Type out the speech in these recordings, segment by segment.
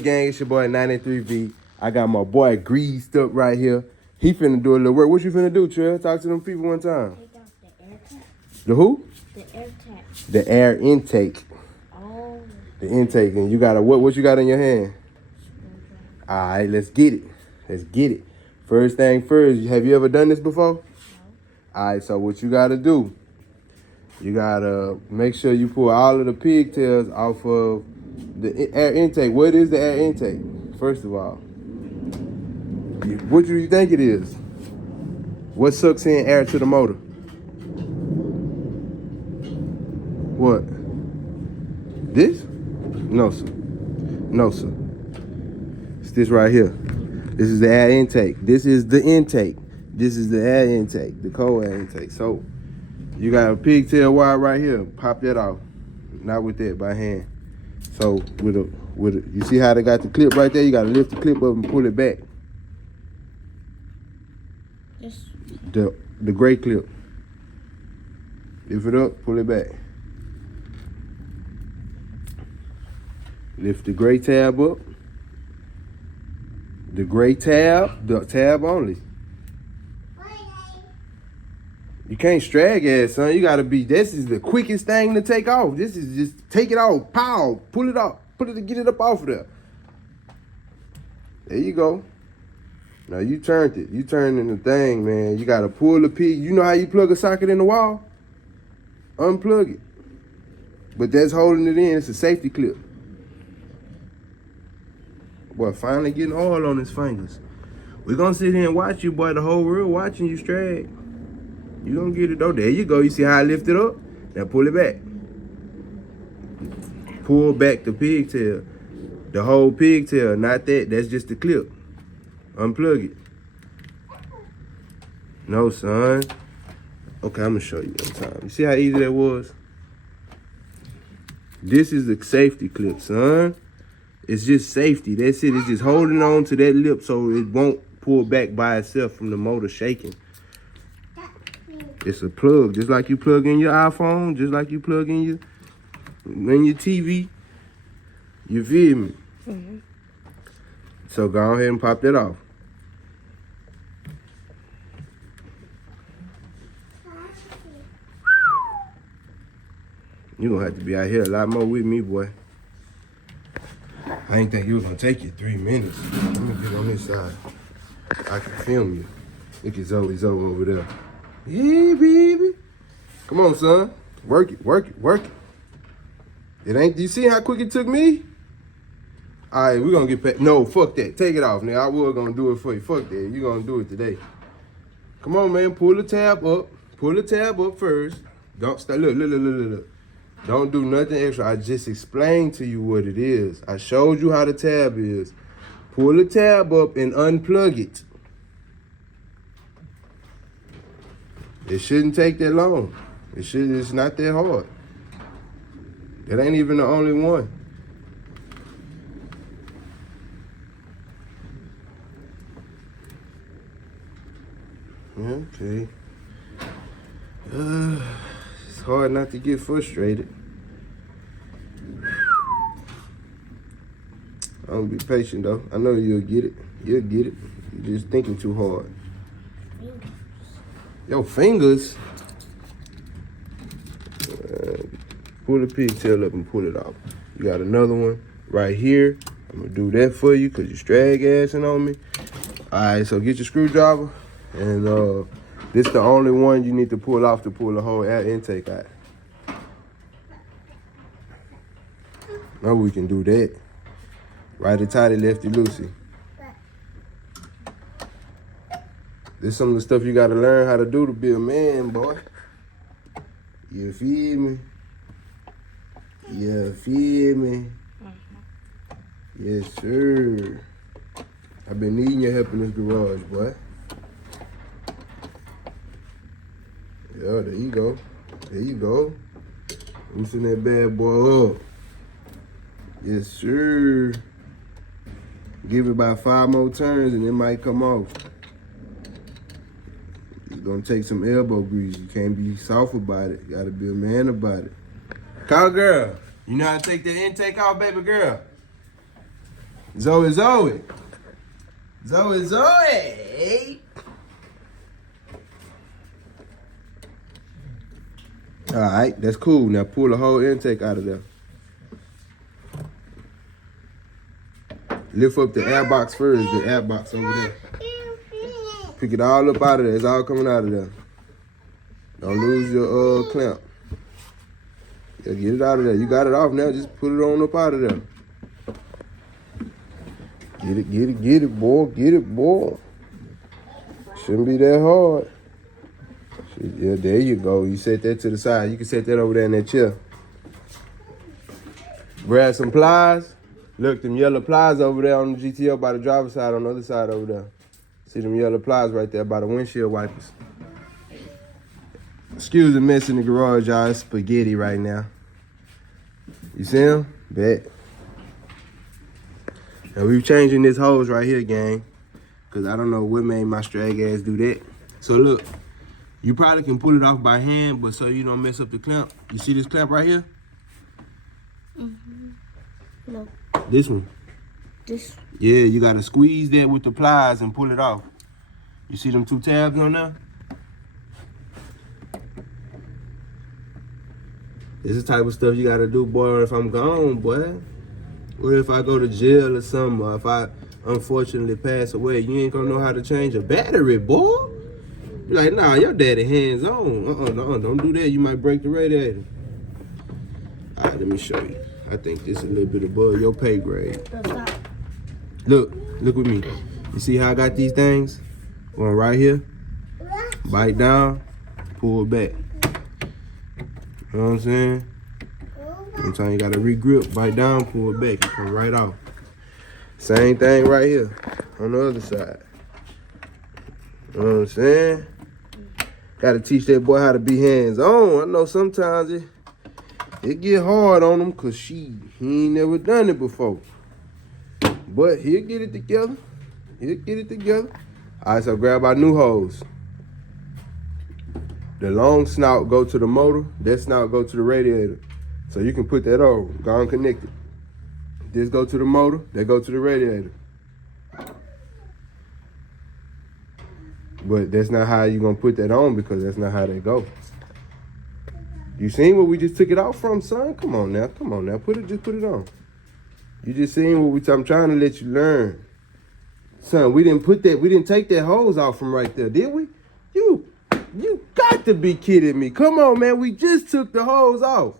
Gang, it's your boy 93V. I got my boy greased up right here. He finna do a little work. What you finna do, Trey? Talk to them people one time. Take out the air tap. The who? The air tap. The air intake. Oh. The intake. And you got a what you got in your hand? Alright, let's get it. Let's get it. First thing first, have you ever done this before? No. Alright, so what you gotta do, you gotta make sure you pull all of the pigtails off of the air intake. What is the air intake? First of all, what do you think it is? What sucks in air to the motor? What? This? No, sir. No, sir. It's this right here. This is the air intake. This is the intake. This is the air intake, the cold air intake. So you got a pigtail wire right here. Pop that off. Not with that, by hand. So with a, you see how they got the clip right there? You gotta lift the clip up and pull it back. Just The gray clip. Lift it up, pull it back. Lift the gray tab up. The gray tab, the tab only. You can't strag it, son. You gotta be, this is the quickest thing to take off. This is just take it off, pow, pull it off, get it up off of there. There you go. Now you turned it. You turning the thing, man. You gotta pull the pig. You know how you plug a socket in the wall? Unplug it. But that's holding it in. It's a safety clip. Boy, finally getting oil on his fingers. We're gonna sit here and watch you, boy. The whole world watching you strag. You gonna get it though. There you go. You see how I lift it up? Now pull it back. Pull back the pigtail. The whole pigtail, not that. That's just the clip. Unplug it. No, son. Okay, I'm gonna show you one time. You see how easy that was? This is the safety clip, son. It's just safety. That's it. It's just holding on to that lip so it won't pull back by itself from the motor shaking. It's a plug, just like you plug in your iPhone, just like you plug in your TV. You feel me? Mm-hmm. So go ahead and pop that off. You're gonna have to be out here a lot more with me, boy. I ain't think it was gonna take you 3 minutes. I'm gonna get on this side. I can film you. Look at Zoe over there. Hey, baby. Come on, son. Work it, work it, work it. It ain't, you see how quick it took me? All right, we're gonna get paid. No, fuck that. Take it off, nigga. I was gonna do it for you. Fuck that. You're gonna do it today. Come on, man. Pull the tab up. Pull the tab up first. Don't stop. Look. Don't do nothing extra. I just explained to you what it is. I showed you how the tab is. Pull the tab up and unplug it. It shouldn't take that long. It's not that hard. It ain't even the only one. Okay. It's hard not to get frustrated. I'm gonna be patient though. I know you'll get it. You'll get it. You're just thinking too hard. Your fingers. Pull the pigtail up and pull it off. You got another one right here. I'm gonna do that for you because you're strag assing on me. All right, so get your screwdriver, and this the only one you need to pull off to pull the whole air intake out. Now we can do that. Righty tighty, lefty loosey. This is some of the stuff you gotta learn how to do to be a man, boy. You feel me? You feel me? Yes, sir. I've been needing your help in this garage, boy. Yeah, there you go. There you go. Loosen that bad boy up. Yes, sir. Give it about 5 more turns and it might come off. It's gonna take some elbow grease. You can't be soft about it. You gotta be a man about it. Cowgirl, you know how to take the intake off, baby girl? Zoe, Zoe. Zoe, Zoe. All right, that's cool. Now pull the whole intake out of there. Lift up the air box first, the air box over there. Pick it all up out of there. It's all coming out of there. Don't lose your clamp. Yeah, get it out of there. You got it off now. Just put it on up out of there. Get it, boy. Get it, boy. Shouldn't be that hard. Yeah, there you go. You set that to the side. You can set that over there in that chair. Grab some pliers. Look, them yellow pliers over there on the GTO by the driver's side on the other side over there. See them yellow pliers right there by the windshield wipers. Excuse the mess in the garage, y'all. It's spaghetti right now. You see them? Bet. And we changing this hose right here, gang. Because I don't know what made my strag ass do that. So look, you probably can pull it off by hand, but so you don't mess up the clamp. You see this clamp right here? Mm-hmm. No. This one. This. Yeah, you gotta squeeze that with the pliers and pull it off. You see them two tabs on there? This is the type of stuff you gotta do, boy, if I'm gone, boy. Or if I go to jail or something, or if I unfortunately pass away, you ain't gonna know how to change a battery, boy. Be like, nah, your daddy hands on. Don't do that. You might break the radiator. All right, let me show you. I think this is a little bit above your pay grade. Look with me. You see how I got these things? Going right here. Bite down, pull back. You know what I'm saying? Sometimes you gotta re-grip, bite down, pull it back, and come right off. Same thing right here on the other side. You know what I'm saying? Gotta teach that boy how to be hands-on. I know sometimes it get hard on him because he ain't never done it before. But he'll get it together. All right, so grab our new hose. The long snout go to the motor. That snout go to the radiator. So you can put that on. Go and connect it. This go to the motor. That go to the radiator. But that's not how you gonna put that on because that's not how they go. You seen what we just took it out from, son? Come on now. Just put it on. You just seen what I'm trying to let you learn. Son, we didn't take that hose off from right there, did we? You got to be kidding me. Come on, man. We just took the hose off.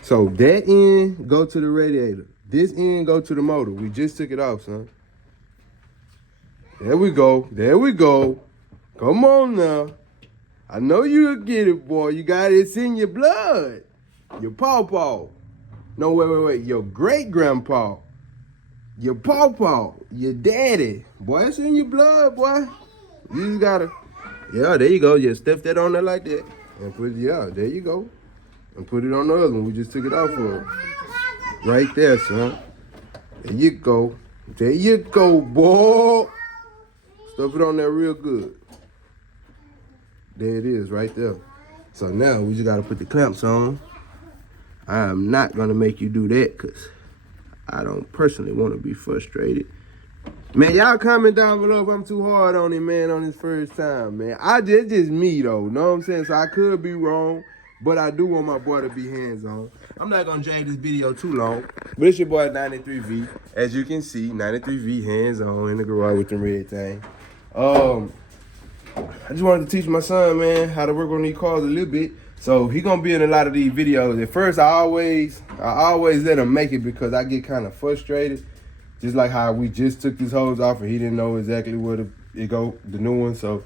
So that end go to the radiator. This end go to the motor. We just took it off, son. There we go. Come on now. I know you'll get it, boy. You got it. It's in your blood. Your pawpaw. No, wait. Your great-grandpa. Your pawpaw. Your daddy. Boy, it's in your blood, boy. You just gotta. Yeah, there you go. Just stuff that on there like that. And put, yeah, there you go. And put it on the other one. We just took it off for it. Right there, son. There you go. There you go, boy. Stuff it on there real good. There it is, right there. So now we just gotta put the clamps on. I am not gonna make you do that because I don't personally want to be frustrated. Man, y'all comment down below if I'm too hard on him, man, on his first time, man. It's just me, though. Know what I'm saying? So I could be wrong, but I do want my boy to be hands-on. I'm not going to drag this video too long, but it's your boy 93V. As you can see, 93V hands-on in the garage with the red thing. I just wanted to teach my son, man, how to work on these cars a little bit. So he gonna be in a lot of these videos. At first, I always let him make it because I get kind of frustrated. Just like how we just took this hose off and he didn't know exactly where it go, the new one. So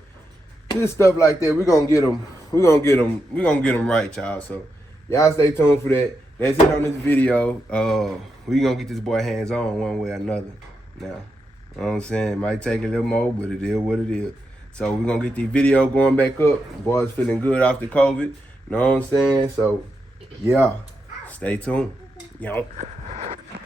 just stuff like that, we're gonna get him right, y'all. So y'all stay tuned for that. That's it on this video. We gonna get this boy hands on one way or another. Now, you know what I'm saying? It might take a little more, but it is what it is. So we're gonna get the video going back up. Boy's feeling good after COVID. You know what I'm saying? So, yeah, stay tuned. Yo.